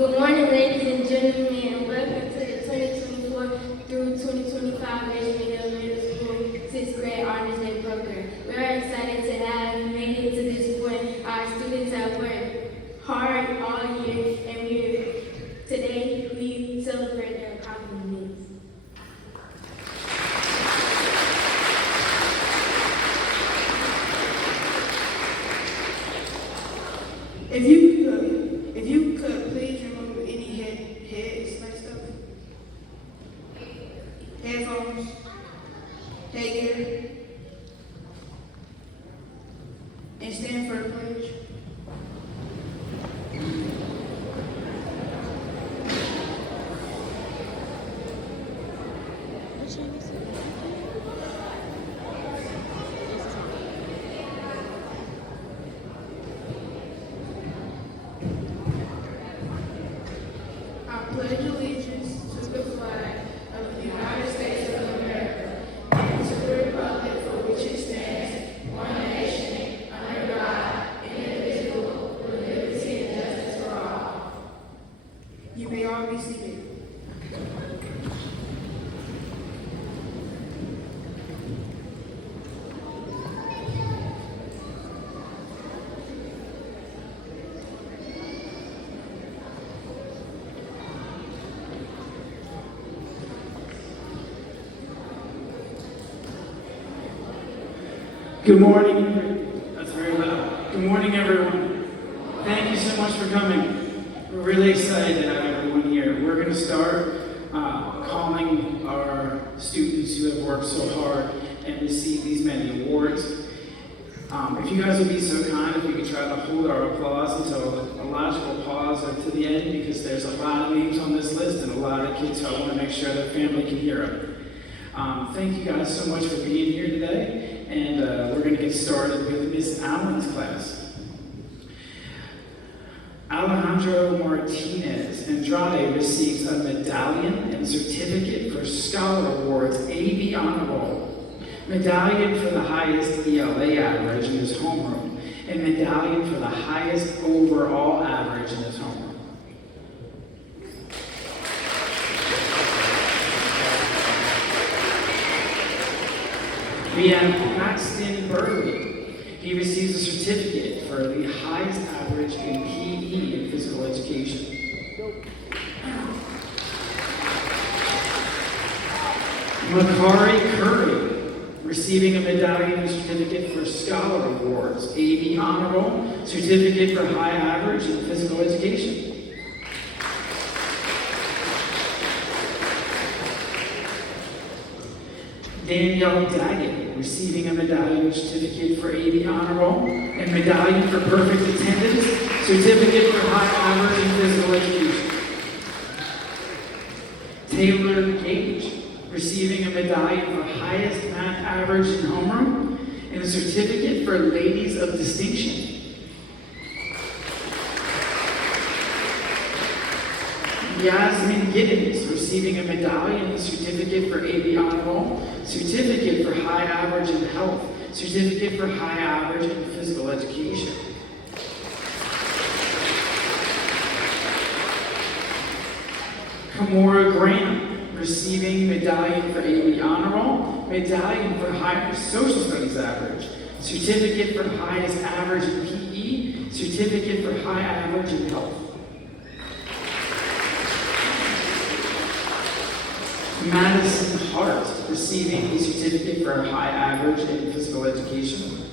Good morning, ladies and gentlemen, and welcome to the 2024 through 2025 Richmond Middle School 6th grade Honors Day program. We are excited to have made it to this point. Our students have worked hard all year, and today we celebrate their accomplishments. If you could please remove any heads like stuff, headphones, headgear, and stand for the pledge. I pledge allegiance to the flag of the United States of America and to the republic for which it stands, one nation, under God, indivisible, with liberty and justice for all. You may all be seated. Good morning. That's very loud. Good morning, everyone. Thank you so much for coming. We're really excited to have everyone here. We're going to start calling our students who have worked so hard and received these many awards. If you guys would be so kind, if we could try to hold our applause until a logical pause or to the end, because there's a lot of names on this list and a lot of kids who I want to make sure their family can hear them. Thank you guys so much for being here today. And we're going to get started with Miss Allen's class. Alejandro Martinez Andrade receives a medallion and certificate for Scholar Awards AB Honor Roll, medallion for the highest ELA average in his homeroom, and medallion for the highest overall average in his homeroom. We have Paxton Burley. He receives a certificate for the highest average in PE in physical education. Makari Curry, receiving a medallion and certificate for Scholar Awards, AB Honor Roll, certificate for high average in physical education. Danielle Daggett, receiving a medallion and certificate for AB Honor Roll, and medallion for perfect attendance, certificate for high average in physical education. Taylor Gage, receiving a medallion for highest math average in homeroom, and a certificate for Ladies of Distinction. Yasmin Giddens, receiving a medallion and certificate for AB Honor Roll, certificate for high average in health, certificate for high average in physical education. Kamora Graham, receiving medallion for AB Honor Roll, medallion for higher social studies average, certificate for highest average in PE, certificate for high average in health. Madison Hart, receiving a certificate for high average in physical education.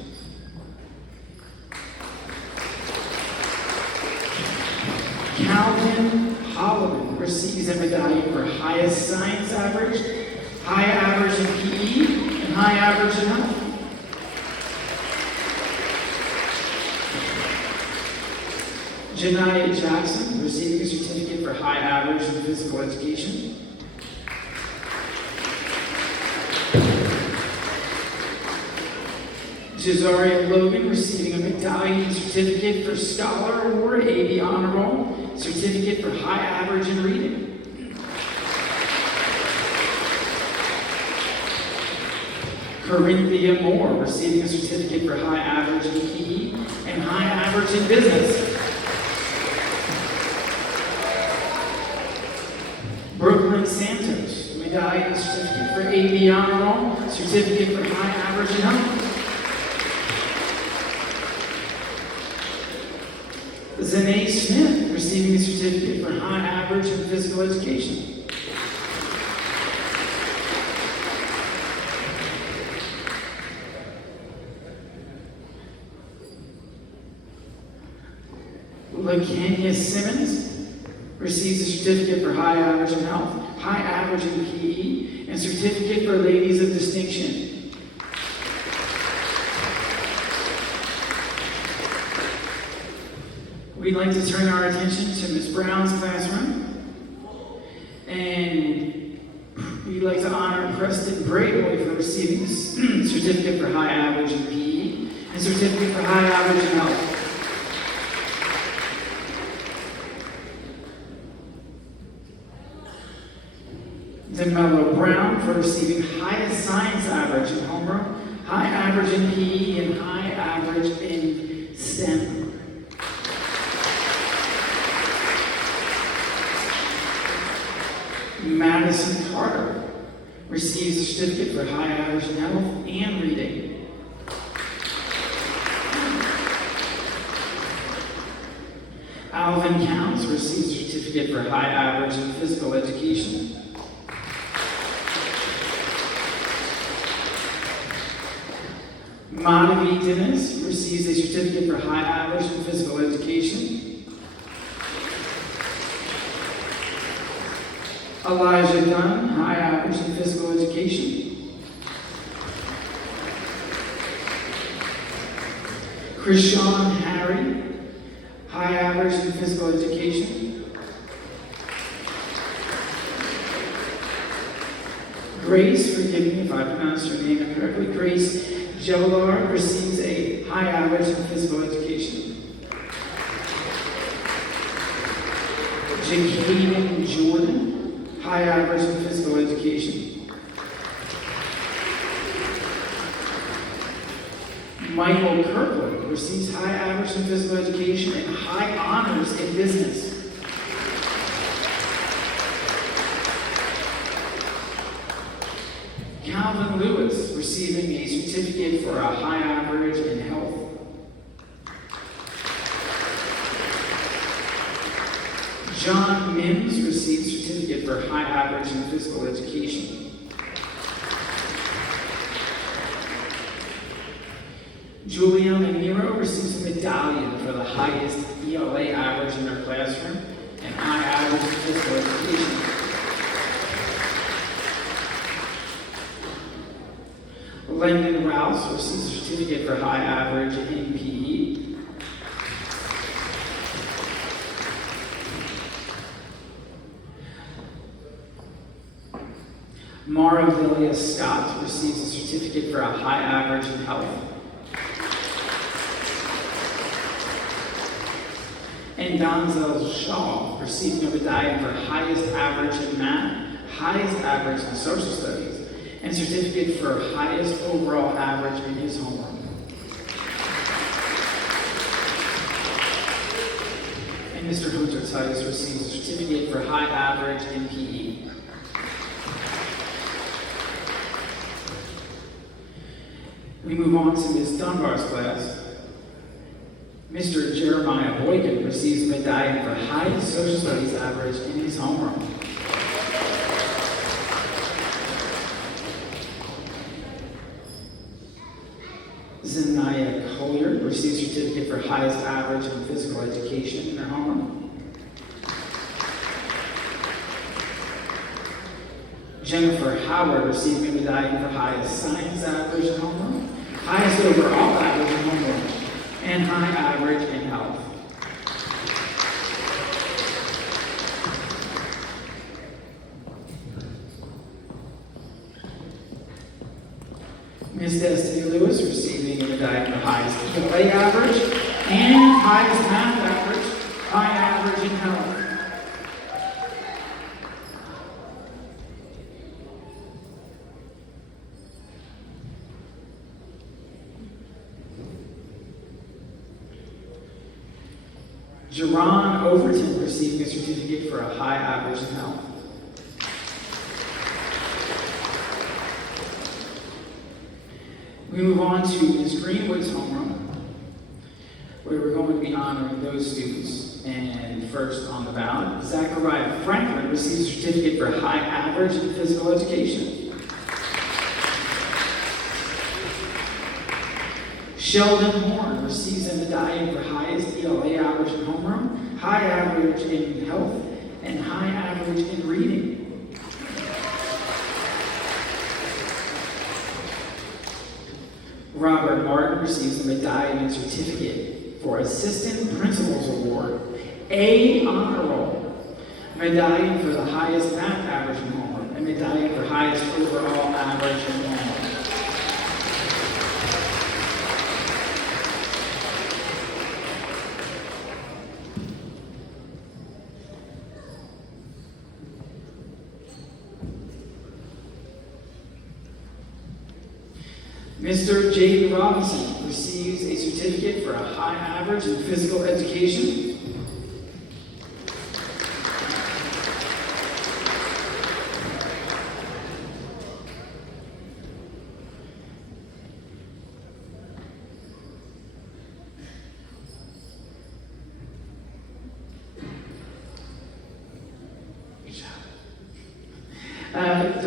Calvin Holloman receives a medallion for highest science average, high average in PE, and high average in health. Janiyah Jackson, receiving a certificate for high average in physical education. Cesaria Logan, receiving a medallion and certificate for Scholar Award, AB Honor Roll, certificate for high average in reading. Corinthia Moore, receiving a certificate for high average in PE and high average in business. Brooklyn Santos, medallion and certificate for AB honor roll, certificate for high average in health. Zanae Smith, receiving a certificate for high average in physical education. LaKenya Simmons receives a certificate for high average in health, high average in PE, and certificate for ladies of distinction. We'd like to turn our attention to Ms. Brown's classroom, and we'd like to honor Preston Brayboy for receiving this certificate for high average in PE and certificate for high average in health. DeMello Brown for receiving highest science average in homeroom, high average in PE, and high average in STEM. Madison Carter receives a certificate for high average in health and reading. Alvin Counts receives a certificate for high average in physical education. Madhavi Dennis receives a certificate for high average in physical education. Elijah Dunn, high average in physical education. Krishawn Harry, high average in physical education. Grace, forgive me if I pronounced your name incorrectly, Grace Jevelar receives a high average in physical education. Jacaden Jordan, high average in physical education. Michael Kirkland receives high average in physical education and high honors in business. Calvin Lewis receiving a certificate for a high average in health. John Mims receives certificate for high average in physical education. Juliana Nero receives a medallion for the highest ELA average in her classroom and high average in physical education. Lyndon Rouse receives a certificate for high average in PE. Mara Vilia Scott receives a certificate for a high average in health. And Donzel Shaw receiving a medallion for highest average in math, highest average in social studies, and certificate for highest overall average in his homeroom. And Mr. Hunter Titus receives a certificate for high average in PE. We move on to Ms. Dunbar's class. Mr. Jeremiah Boykin receives a medallion for highest social studies average in his homeroom. Zanaya Collier receives a certificate for highest average in physical education in her homeroom. Jennifer Howard receiving a medallion for highest science average in homeroom, highest overall average in homeroom, and high average in health. Ms. Destiny Lewis receiving a medallion for highest ELA average and highest math average, high average in health. Jerron Overton receiving a certificate for a high average in health. We move on to Ms. Greenwood's homeroom, where we're going to be honoring those students. And first on the ballot, Zachariah Franklin receives a certificate for high average in physical education. Sheldon Horn receives a medallion for highest ELA average in homeroom, high average in health, and high average in reading. Robert Martin receives a medallion and certificate for Assistant Principal's Award, A Honor Roll, medallion for the highest math average in homeroom, and medallion for highest overall average in homeroom. Mr. Jaden Robinson receives a certificate for a high average in physical education.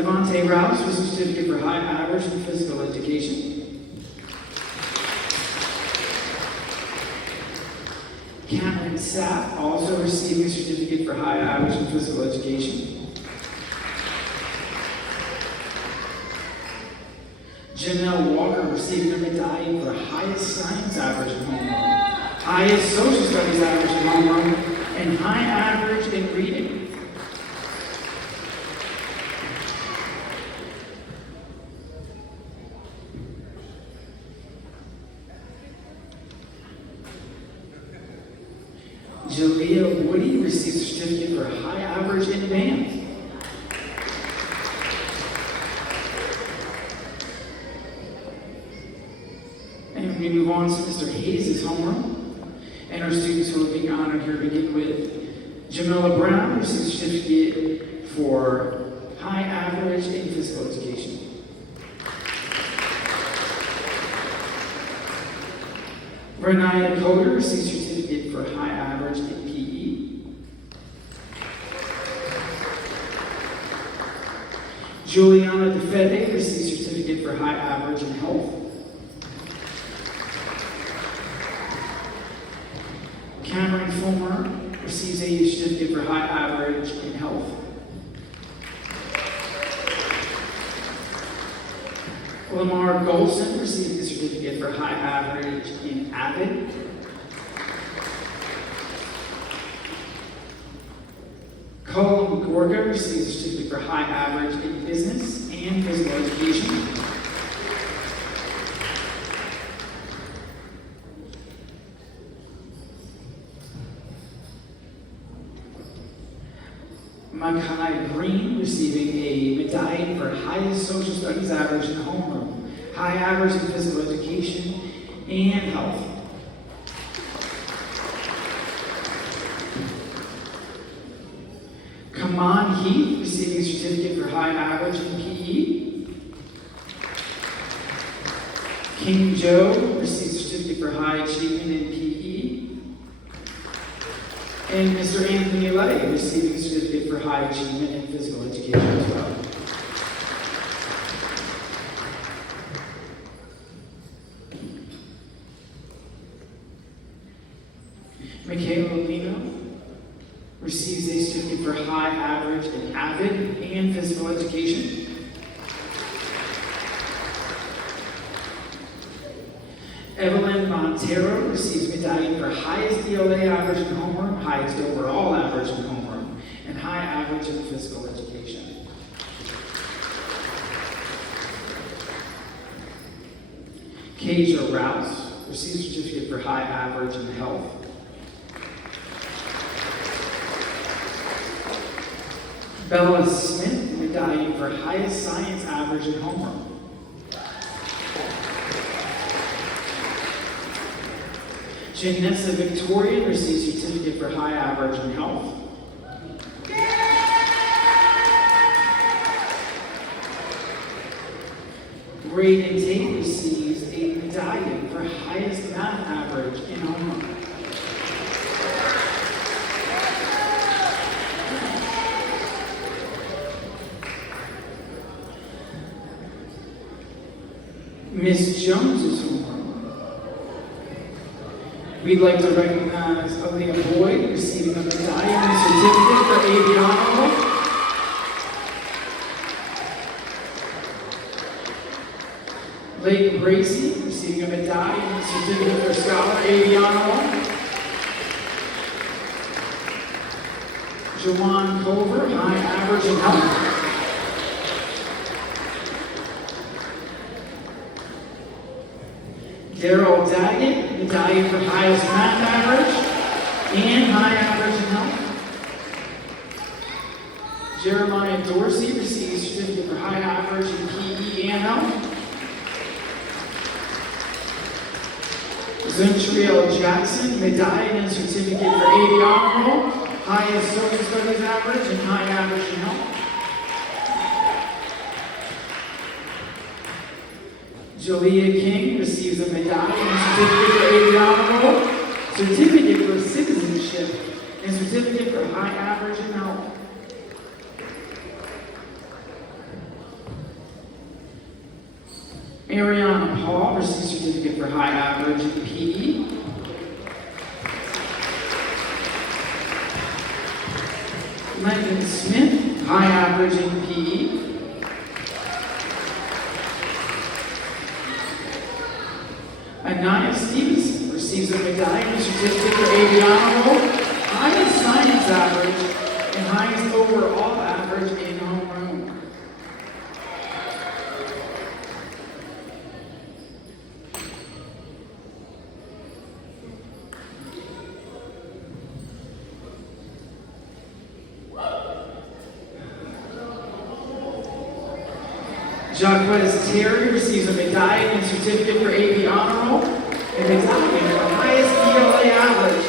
Devontae Rouse receives a certificate for high average in physical education. Cameron Sapp also receiving a certificate for high average in physical education. Janelle Walker receiving a medallion for highest science average in homeroom, highest social studies average in homeroom, and high average in reading. Jalea Woody receives a certificate for a high average in math. And we move on to Mr. Hayes' homeroom. And our students who are being honored here begin with Jamila Brown receives a certificate for high average in physical education. Renaya Coder receives a certificate for high average in PE. Juliana DeFede receives a certificate for high average in health. Cameron Fulmer receives a certificate for high average in health. Lamar Golson received a certificate for high average in AVID. Colin Gorga receives a certificate for high average in business and physical education. Makai Green receiving a medallion for highest social studies average in homeroom, high average in physical education, and health. Kaman Heath receiving a certificate for high average in PE. King Joe receives a certificate for high achievement in PE. And Mr. Anthony Lay receiving a certificate for high achievement in physical education as well. Michaela Lino receives a certificate for high average in AVID and physical education. Evelyn Montero receives medallion for highest ELA average in homeroom, highest overall average in homeroom, and high average in physical education. Kasia Rouse receives a certificate for high average in health. Bella Smith, medallion for highest science average in homeroom. Janessa Victoria receives a certificate for high average in health. Braden Tate receives Miss Jones's homeroom. We'd like to recognize Aaliyah Boyd receiving a medallion and certificate for AB Honorable. Lake Gracie receiving a medallion and certificate for Scholar AB Honorable. Jawan Culver, high average in health. Daryl Daggett, medallion for highest math average and high average in health. Jeremiah Dorsey receives certificate for high average in PE and health. Zentriel Jackson, medallion and certificate for AB Honorable, highest social studies average and high average in health. Jalea King receives a medallion and certificate for AB Honorable, certificate for citizenship, and certificate for high average in health. Ariana Paul receives certificate for high average in PE. Landon Smith, high average in PE. Anaya Stevenson receives a medallion and certificate for AB Honorable, highest science average, and highest overall average in homeroom. Jaquez Terry receives a medallion and certificate for AB Honorable and medallion for highest ELA average.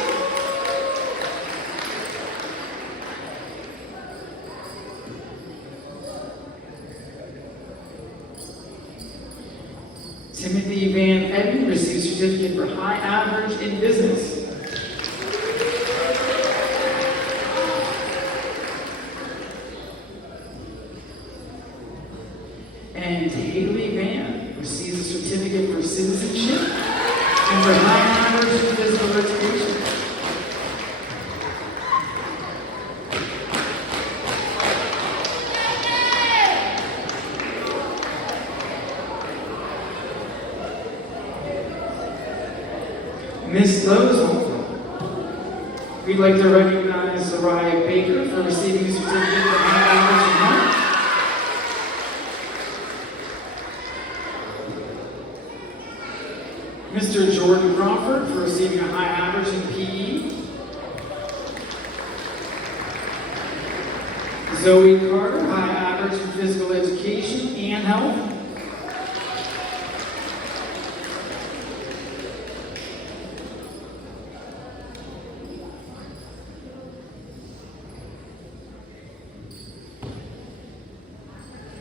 Timothy Van Etten receives certificate for high average in business. And Haley Van receives a certificate for citizenship and for high average in physical education. Miss Lowe's, we'd like to recognize Soraya Baker for receiving a certificate for high average in health. Mr. Jordan Crawford for receiving a high average in PE. Zoe Carter, high average in physical education and health.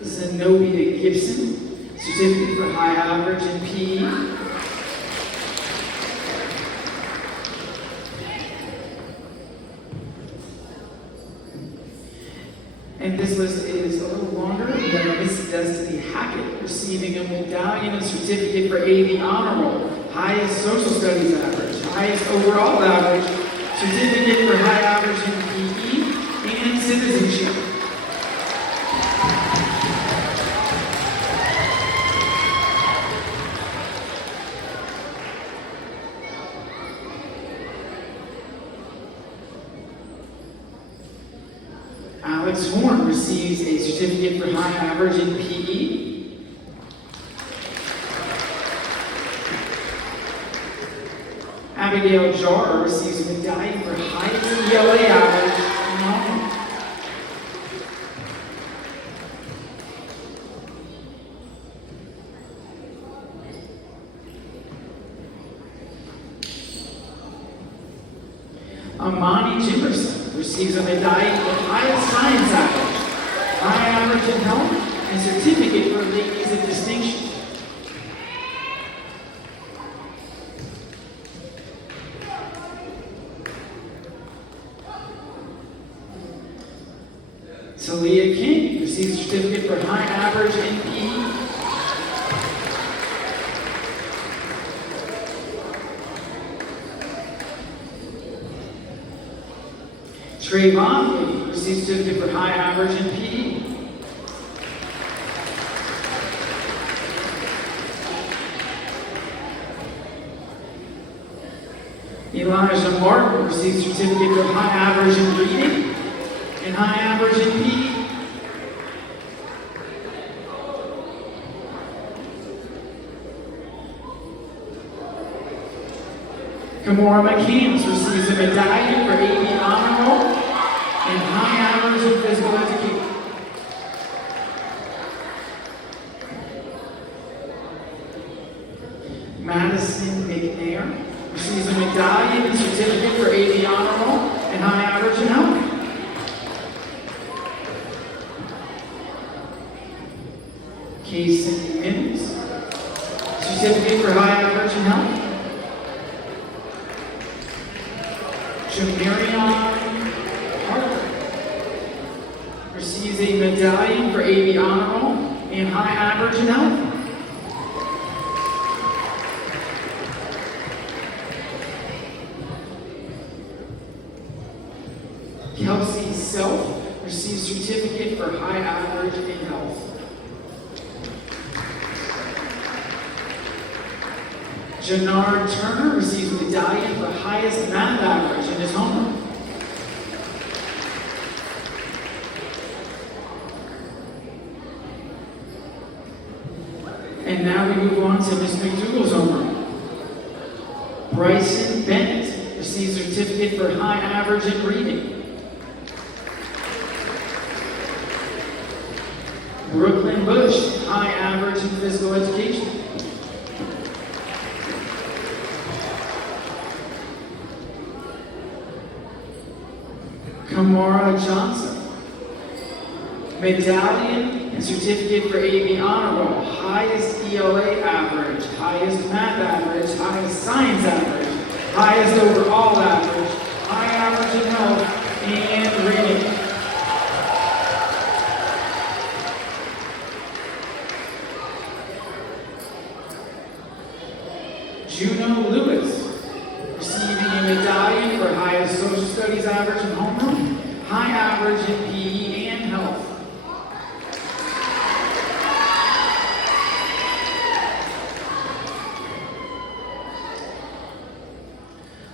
Zenobia Gibson, certificate for high average in PE. And this list is a little longer. We have Miss Destiny Hackett receiving a medallion and certificate for AB Honorable, highest social studies average, highest overall average, certificate for high average in PE, and citizenship. Alex Horn receives a certificate for high average in PE. Abigail Jar receives a medallion for highest ELA average in homeroom. Amani Jimerson receives a medallion for highest science average, high average in health, and certificate for ladies of distinction. Talia King receives a certificate for high average in PE. Trayvon receives certificate for high average in PE. Elijah Martin receives certificate for high average in reading and high average in PE. Kamora McCants receives a medallion for AV Honor Roll and high average in physical education. Madison McNair receives a medallion and certificate for AV Honor Roll and high average in health. Casey Mims, certificate for high average in health. Jamarion Harper receives a medallion for AV Honor Roll and high average in health. Kelsey Self receives certificate for high average in health. Jannard Turner receives a medallion for highest math average in his homeroom. And now we move on to Ms. McDougall's homeroom. Bryson Bennett receives a certificate for high average in reading. Brooklyn Bush, high average in physical education. Kamara Johnson, medallion and certificate for AV Honor Roll, highest ELA average, highest math average, highest science average, highest overall average, high average in health, and reading. Juno Lewis, receiving a medallion for highest social studies average in homeroom, high average in PE and health.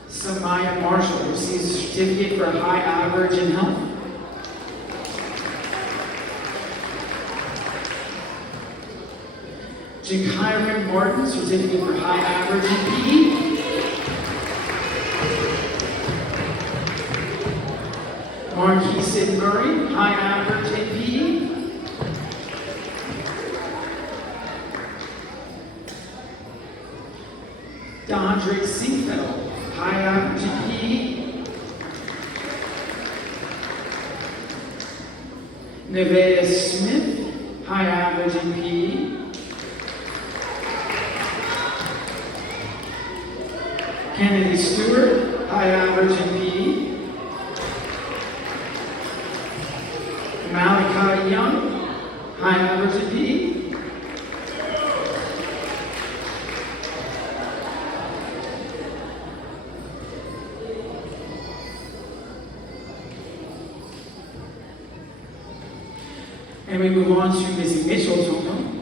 Samaya Marshall receives a certificate for high average in health. Jakyron Martin, certificate for high average in PE. Marquise Murray, high average in PE. Dondrick Singfeld, high average in PE. Nevaeh Smith, high average in PE. Kennedy Stewart, high average in PE. Malachi Young, high average in PE. And we move on to Ms. Mitchell's homeroom.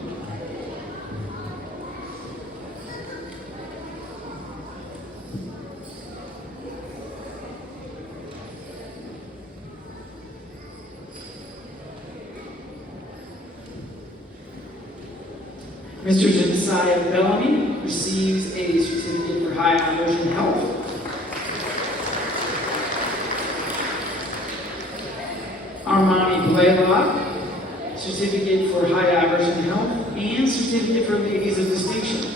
Mr. Josiah Bellamy receives a certificate for high average in health. Armani Blaylock, certificate for high average in health and certificate for ladies of distinction.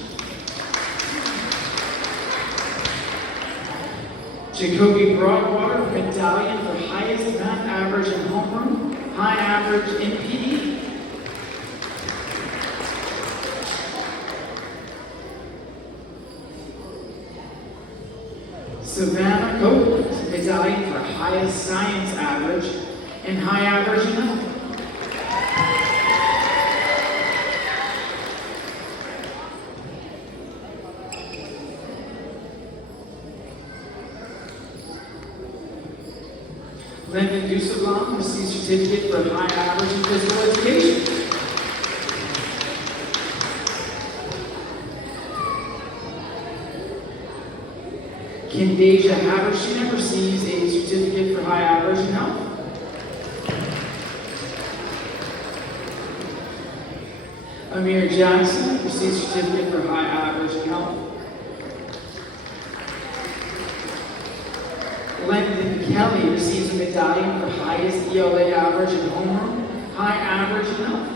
Jacoby Broadwater, medallion for highest math average in homeroom, high average in PE. Savannah Copeland, medallion for highest science average and high average in health. Dusablam receives certificate for high average in physical education. Kendasia Habersham receives a certificate for high average in health. Amir Jackson receives certificate for high average in health. Lyndon Kelly receives a medallion for highest ELA average in homeroom, high average in health.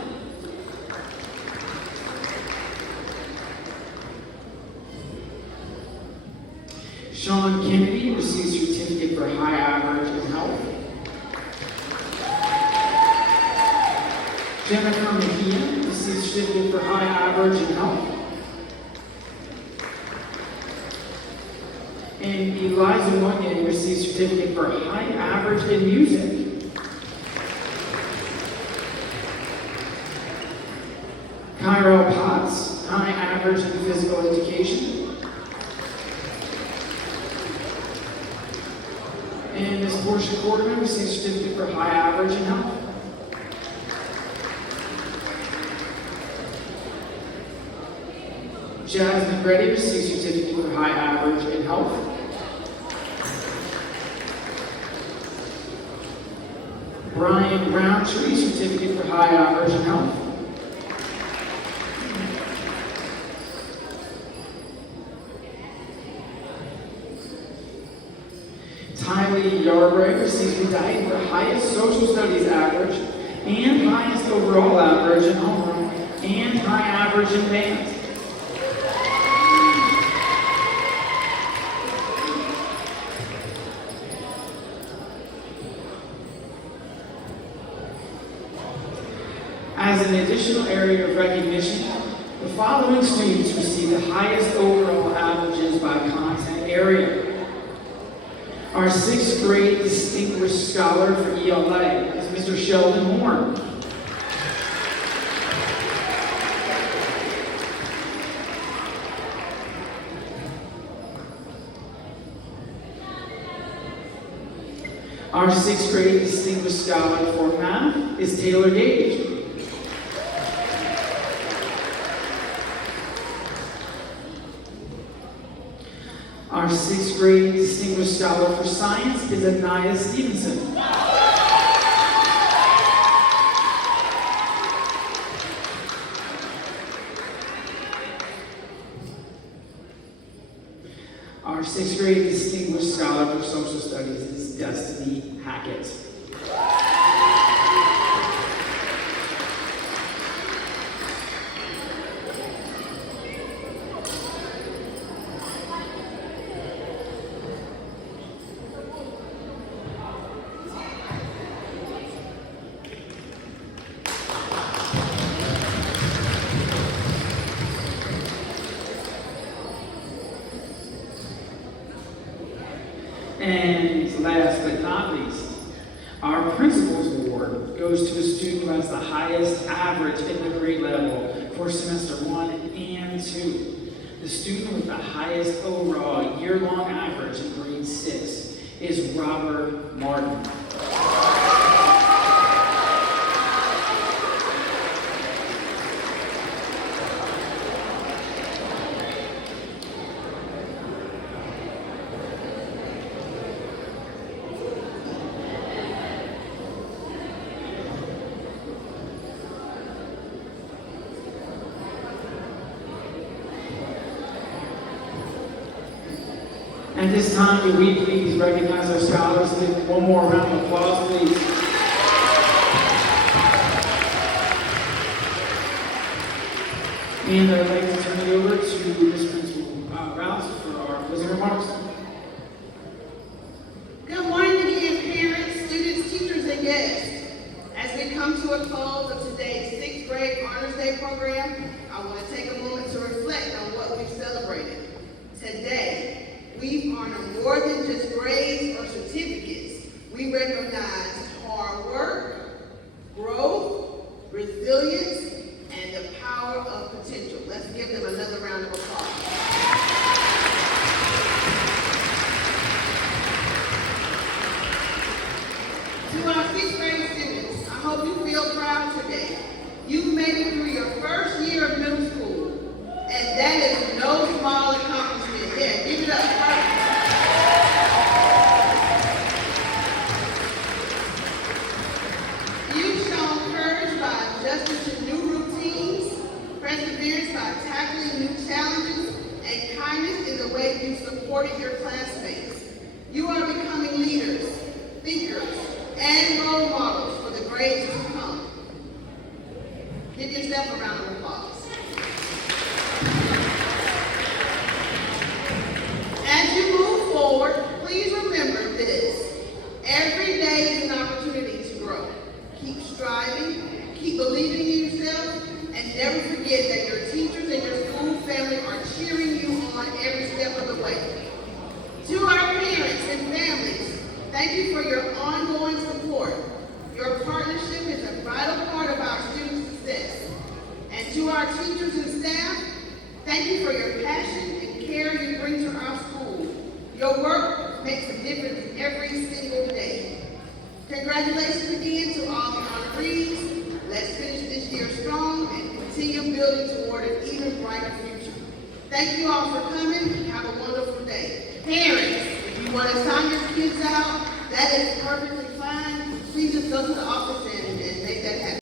Sean Kennedy receives certificate for high average in health. Jennifer Mejia receives certificate for high average in health. And Eliza Munyan receives certificate for high average in music. Kyrell Potts, high average in physical education. And Ms. Portia Quarterman receives certificate for high average in health. Jasmine Reddy receives certificate for high average in health. Brian Roundtree certificate for high average in health. Tylee Yarbrough receives medallion for highest social studies average and highest overall average in homeroom and high average in band. As an additional area of recognition, the following students receive the highest overall averages by content area. Our 6th grade Distinguished Scholar for ELA is Mr. Sheldon Horn. Our 6th grade Distinguished Scholar for Math is Taylor Gage. Our 6th grade Distinguished Scholar for Science is Anaya Stevenson. Our 6th grade Distinguished Scholar for Social Studies is Destiny Hackett. And last but not least, our Principal's Award goes to a student who has the highest average in the grade level for semester 1 and 2. The student with the highest overall year-long average in grade 6 is Robert Martin. At this time, would we please recognize our scholars? Give one more round of applause, please. And I'd like to turn it over to Ms. Principal Rouse for our closing remarks. Good morning again, parents, students, teachers, and guests. As we come to a close of today's 6th grade Honors Day program, I want to take a moment to reflect on what we've celebrated. Today, we've honored more than just grades or certificates. We recognize hard work, growth, resilience, and the power of potential. Let's give them another round of applause. To feel proud today. You've made it through your first year of middle school, and that is no small accomplishment. Yeah, give it up. You've shown courage by adjusting to new routines, perseverance by tackling new challenges, and kindness in the way you supported your classmates. You are becoming leaders, thinkers, and role models for the grades to come. Give yourself a round of applause. As you move forward, please remember this. Every day is an opportunity to grow. Keep striving, keep believing in yourself, and never forget that your teachers and your school family are cheering you on every step of the way. To our parents and families, thank you for your ongoing support. Your partnership is a vital part of our students' success. And to our teachers and staff, thank you for your